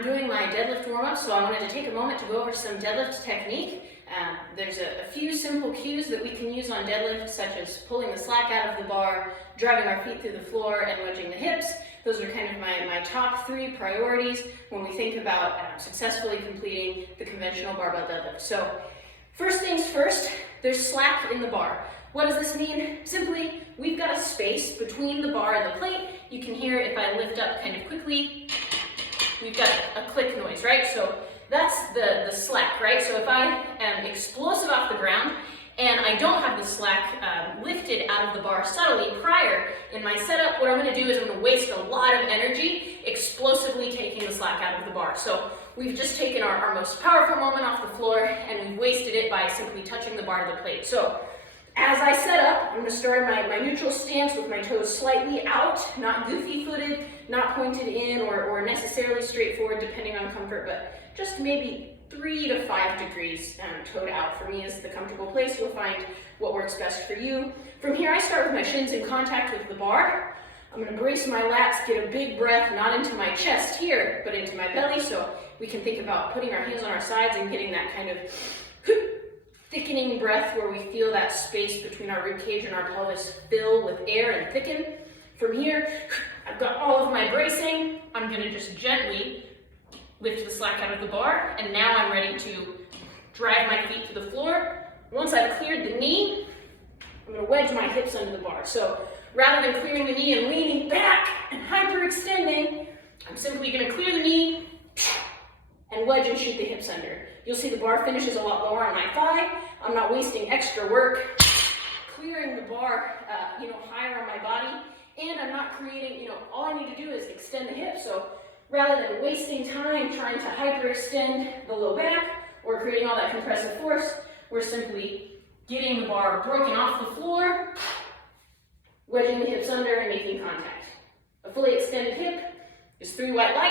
I'm doing my deadlift warm-up, so I wanted to take a moment to go over some deadlift technique. There's a few simple cues that we can use on deadlift, such as pulling the slack out of the bar, driving our feet through the floor, and wedging the hips. Those are kind of my top 3 priorities when we think about successfully completing the conventional barbell deadlift. So first things first, there's slack in the bar. What does this mean? Simply, we've got a space between the bar and the plate. You can hear if I lift up kind of quickly, we've got a click noise, right? So that's the slack, right? So if I am explosive off the ground and I don't have the slack lifted out of the bar subtly prior in my setup, what I'm gonna do is I'm gonna waste a lot of energy explosively taking the slack out of the bar. So we've just taken our most powerful moment off the floor and we've wasted it by simply touching the bar to the plate. So as I set up, I'm going to start my neutral stance with my toes slightly out, not goofy-footed, not pointed in or necessarily straightforward depending on comfort, but just maybe 3 to 5 degrees toed out for me is the comfortable place. You'll find what works best for you. From here, I start with my shins in contact with the bar. I'm going to brace my lats, get a big breath, not into my chest here, but into my belly, so we can think about putting our hands on our sides and getting that kind of thickening breath where we feel that space between our ribcage and our pelvis fill with air and thicken. From here, I've got all of my bracing. I'm going to just gently lift the slack out of the bar, and now I'm ready to drive my feet to the floor. Once I've cleared the knee, I'm going to wedge my hips under the bar. So rather than clearing the knee and leaning back and hyperextending, I'm simply going to clear the knee and wedge and shoot the hips under. You'll see the bar finishes a lot lower on my thigh. I'm not wasting extra work clearing the bar higher on my body, and I'm not creating, all I need to do is extend the hips. So rather than wasting time trying to hyperextend the low back or creating all that compressive force, we're simply getting the bar broken off the floor, wedging the hips under and making contact. A fully extended hip is 3 white lights.